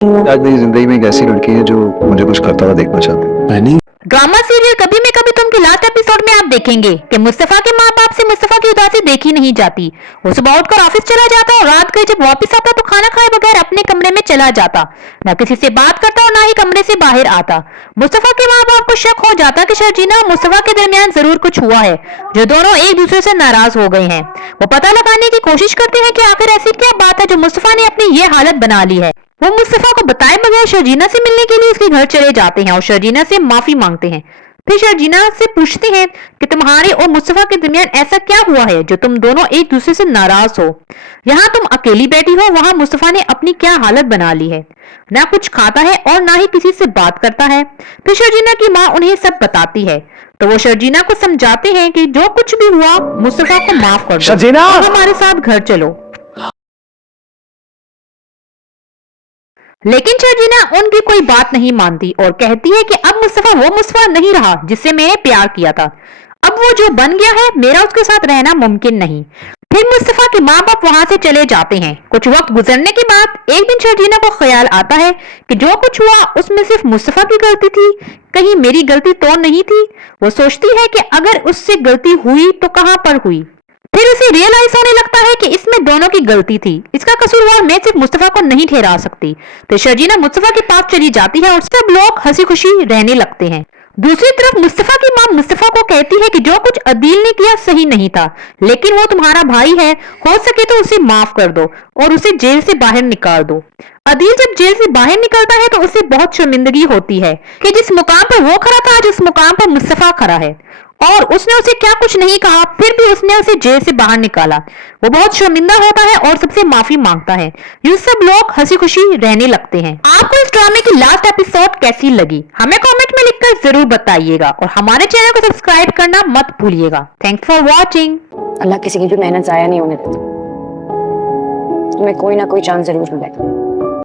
आज मेरी जिंदगी में एक ऐसी लड़की है जो मुझे कुछ करता हुआ देखना चाहती है। ड्रामा सीरियल कभी में कभी तुम के लास्ट एपिसोड में आप देखेंगे कि मुस्तफा के माँ बाप से मुस्तफा की उदासी देखी नहीं जाती। वो सुबह उठकर ऑफिस चला जाता और रात गए जब वापस आता तो खाना खाए बगैर अपने कमरे में चला जाता, न किसी से बात करता और न ही कमरे से बाहर आता। मुस्तफा के माँ बाप को शक हो जाता कि शर्जीना और मुस्तफा के दरमियान जरूर कुछ हुआ है, जो दोनों एक दूसरे से नाराज हो गए हैं। वो पता लगाने की कोशिश करते हैं कि आखिर ऐसी क्या बात है जो मुस्तफा ने अपनी ये हालत बना ली है। वो मुस्तफा को बताए बगैर शर्जीना से मिलने के लिए उसके घर चले जाते हैं और शर्जीना से माफी मांगते हैं। फिर शर्जीना से पूछते हैं कि तुम्हारे और मुस्तफा के दरमियान ऐसा क्या हुआ है जो तुम दोनों एक दूसरे से नाराज हो। यहाँ तुम अकेली बैठी हो, वहां मुस्तफा ने अपनी क्या हालत बना ली है, ना कुछ खाता है और ना ही किसी से बात करता है। फिर शर्जीना की माँ उन्हें सब बताती है तो वो शर्जीना को समझाते हैं कि जो कुछ भी हुआ मुस्तफा को माफ कर दो, शर्जीना! और हमारे साथ घर चलो। लेकिन शर्जीना उनकी कोई बात नहीं मानती और कहती है कि अब मुस्तफा वो मुस्तफा नहीं रहा जिससे मैंने प्यार किया था। अब वो जो बन गया है मेरा उसके साथ रहना मुमकिन नहीं। फिर मुस्तफा के माँ बाप वहां से चले जाते हैं। कुछ वक्त गुजरने के बाद एक दिन शर्जीना को ख्याल आता है कि जो कुछ हुआ उसमें सिर्फ मुस्तफा की गलती थी, कहीं मेरी गलती तो नहीं थी। वो सोचती है कि अगर उससे गलती हुई तो कहां पर हुई। फिर उसे रियलाइज होने लगता है कि इसमें दोनों की गलती थी, इसका कसूरवार मैं सिर्फ मुस्तफा को नहीं ठहरा सकती। तो शर्जीना मुस्तफा के पास चली जाती है और सब लोग हंसी खुशी रहने लगते हैं। दूसरी तरफ मुस्तफा की मां मुस्तफा को कहती है कि जो कुछ अदील ने किया सही नहीं था, लेकिन वो तुम्हारा भाई है, हो सके तो उसे माफ कर दो और उसे जेल से बाहर निकाल दो। अदील जब जेल से बाहर निकलता है तो उसे बहुत शर्मिंदगी होती है कि जिस मुकाम पर वो खड़ा था आज उस मुकाम पर मुस्तफा खड़ा है और उसने उसे क्या कुछ नहीं कहा, फिर भी उसने उसे जेल से बाहर निकाला। वो बहुत शर्मिंदा होता है और सबसे माफी मांगता है। ये सब लोग हंसी खुशी रहने लगते हैं। आपको इस ड्रामे की लास्ट एपिसोड कैसी लगी हमें कमेंट में लिखकर जरूर बताइएगा और हमारे चैनल को सब्सक्राइब करना मत भूलिएगा। Thanks for watching. अल्लाह किसी की भी मेहनत जाया नहीं होने देता, तुम्हें कोई ना कोई चांस जरूर मिलेगा।